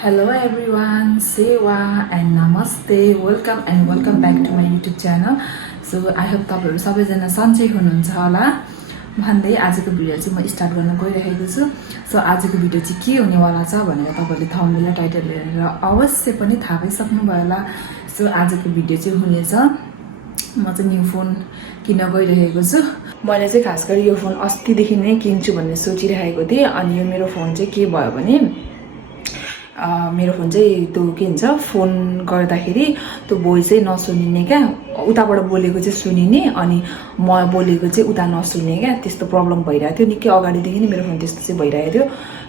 Hello everyone, Sewa and Namaste. Welcome back to my YouTube channel. So I hope तपाईहरु सबैजना सन्चै हुनुहुन्छ होला भन्दै आजको भिडियो चाहिँ म स्टार्ट गर्न गइरहेको छु. सो आजको भिडियो चाहिँ के हुनेवाला छ भनेर तपाईहरुले थम्बनेल र टाइटल हेरेर अवश्य पनि थाहा पाइसक्नु भयो होला. सो आजको भिडियो चाहिँ हुनेछ म चाहिँ न्यू फोन किन्न गइरहेको छु. मैले चाहिँ खास गरी यो फोन अस्तिदेखि नै किन्छु भन्ने सोचिरहेको थिएँ. अनि यो मेरो फोन चाहिँ के भयो भने मेरो फोन चाहिँ त्यो के भन्छ फोन गर्दाखेरि त्यो भोइस चाहिँ नसुनिने क्या, उताबाट बोलेको चाहिँ सुनिने अनि म बोलेको चाहिँ उता नसुन्ने क्या, त्यस्तो प्रब्लम भइरहेको थियो. निकै अगाडिदेखि नै मेरो फोन त्यस्तो चाहिँ भइरहेको थियो.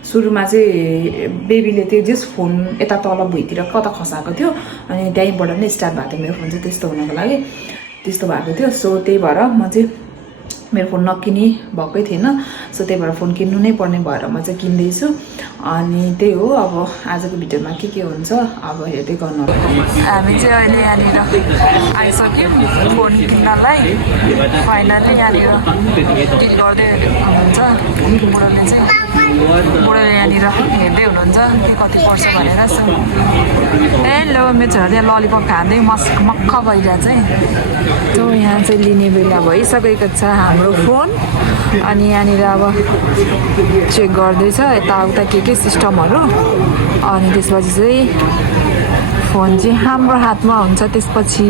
सुरुमा चाहिँ बेबीले त्यो जस फोन यता तल भुइँतिर कता खसाएको थियो अनि त्यहीँबाट नै स्टार्ट भएको थियो मेरो फोन चाहिँ त्यस्तो हुनको लागि त्यस्तो भएको थियो. सो त्यही भएर म चाहिँ मेरो फोन नकिने भएकै थिएन. सो त्यही भएर फोन किन्नु नै पर्ने भएर म चाहिँ किन्दैछु. अनि त्यही हो, अब आजको भिडियोमा के हुन्छ अब हेर्दै गर्नु. हामी चाहिँ अहिले यहाँनिर आइसक्यौँ फोन किन्नलाई. फाइनल्ली यहाँनिर टिक गर्दै हुनुहुन्छ बुढोले यहाँनिर हेर्दै हुनुहुन्छ के कति पर्छ भनेर. सो हेलो, मेरो छोराले ललिपप खाँदै मक्ख भइरहेको चाहिँ. सो यहाँ चाहिँ लिने बेला भइसकेको छ हाम्रो फोन. अनि यहाँनिर अब चेक गर्दैछ यताउता के सिस्टमहरू. अनि त्यसपछि चाहिँ फोन चाहिँ हाम्रो हातमा हुन्छ. त्यसपछि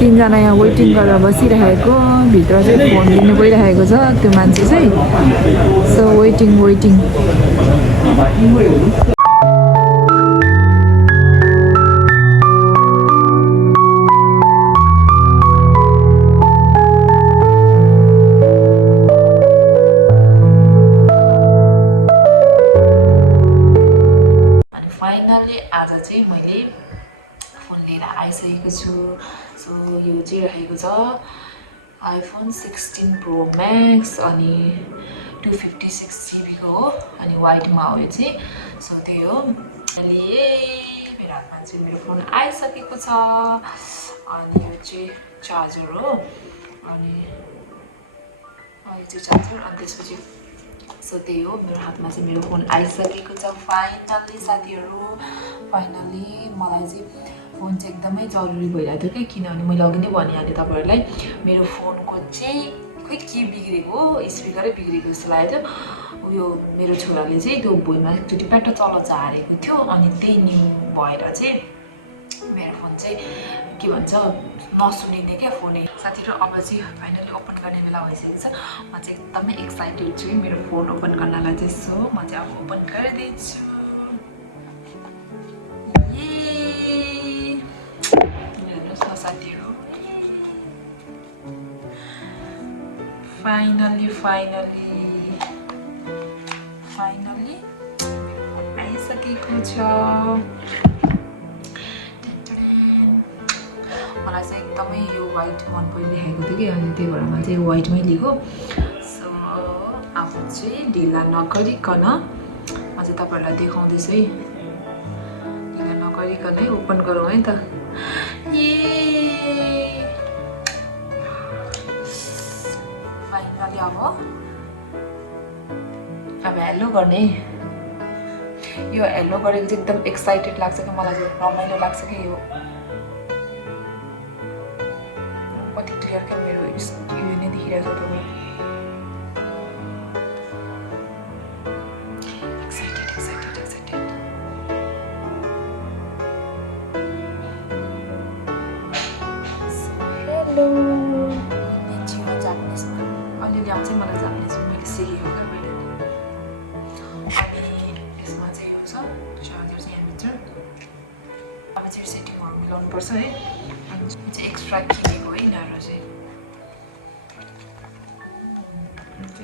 तीनजना यहाँ वेटिङ गरेर बसिरहेको, भित्र चाहिँ फोन लिनु गइरहेको छ त्यो मान्छे चाहिँ. सो वेटिङ फाइनल्ली आज चाहिँ मैले फोन लिएर आइसकेको छु. सो यो चाहिँ रहेको छ आइफोन 16 प्रो म्याक्स अनि 256 जिबीको हो अनि वाइटमा हो यो चाहिँ. सो त्यही हो, अहिले मेरो हातमा चाहिँ मेरो फोन आइसकेको छ. अनि यो चाहिँ चार्जर हो अनि यो चाहिँ चार्जर. अनि त्यसपछि सो त्यही हो, मेरो हातमा चाहिँ मेरो फोन आइसकेको छ फाइनल्ली साथीहरू. फाइनल्ली मलाई चाहिँ फोन चाहिँ एकदमै जरुरी भइरहेको थियो क्या, किनभने मैले अघि नै भनिहालेँ तपाईँहरूलाई मेरो फोनको चाहिँ खोइ के बिग्रेको, स्पिकरै बिग्रेको जस्तो लागेको थियो. उयो मेरो छोराले चाहिँ त्यो भुइँमा एकचोटि प्याट्ट तल झारेको थियो अनि त्यही न्यू भएर चाहिँ मेरो फोन चाहिँ के भन्छ नसुनिने क्या फोनै. साथीहरू अब चाहिँ फाइनली ओपन गर्ने बेला भइसकेको छ. म चाहिँ एकदमै एक्साइटेड छु मेरो फोन ओपन गर्नलाई चाहिँ. सो म चाहिँ अब ओपन गरिदिन्छु. हेर्नुहोस् न साथीहरू, फाइनली आइसकेको छ. मलाई चाहिँ एकदमै यो वाइट मन परिरहेको थियो कि, अनि त्यही भएर मैले चाहिँ वाइटमै लिएको. सो अब चाहिँ ढिला नगरिकन म चाहिँ तपाईँहरूलाई देखाउँदैछु है. ढिला नगरिकन ओपन गरौँ है त. फाइनली अब हेलो गर्ने. यो हेलो गरेको चाहिँ एकदम एक्साइटेड लाग्छ कि मलाई चाहिँ, रमाइलो लाग्छ कि. यो कति क्लियर क्या मेरो यो नै देखिरहेको छ तपाईँ. एक्साइटेड हेलो जापानिजमा अलिअलि आउँछ मलाई जापानिज, मैले सिकेको क्या मैले. अनि यसमा चाहिँ यो छ चार्जर चाहिँ यहाँभित्र. अब चाहिँ सेटिङहरू मिलाउनु पर्छ है. अनि चाहिँ एक्स्ट्रा किनेको है यिनीहरू चाहिँ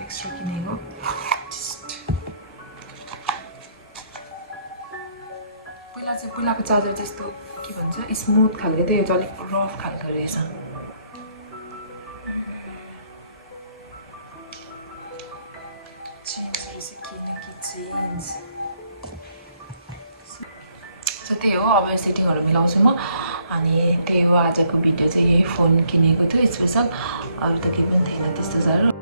एक्स्ट्रा किनेको. पहिलाको चार्जर त्यस्तो के भन्छ स्मुथ खालको थियो, यो चाहिँ अलिक रफ खालको रहेछ. सो त्यही हो, अब यो सेटिङहरू मिलाउँछु म. अनि त्यही हो आजको भिडियो चाहिँ. यही फोन किनेको थियो स्पेसल, अरू त केही पनि थिएन त्यस्तो साह्रो.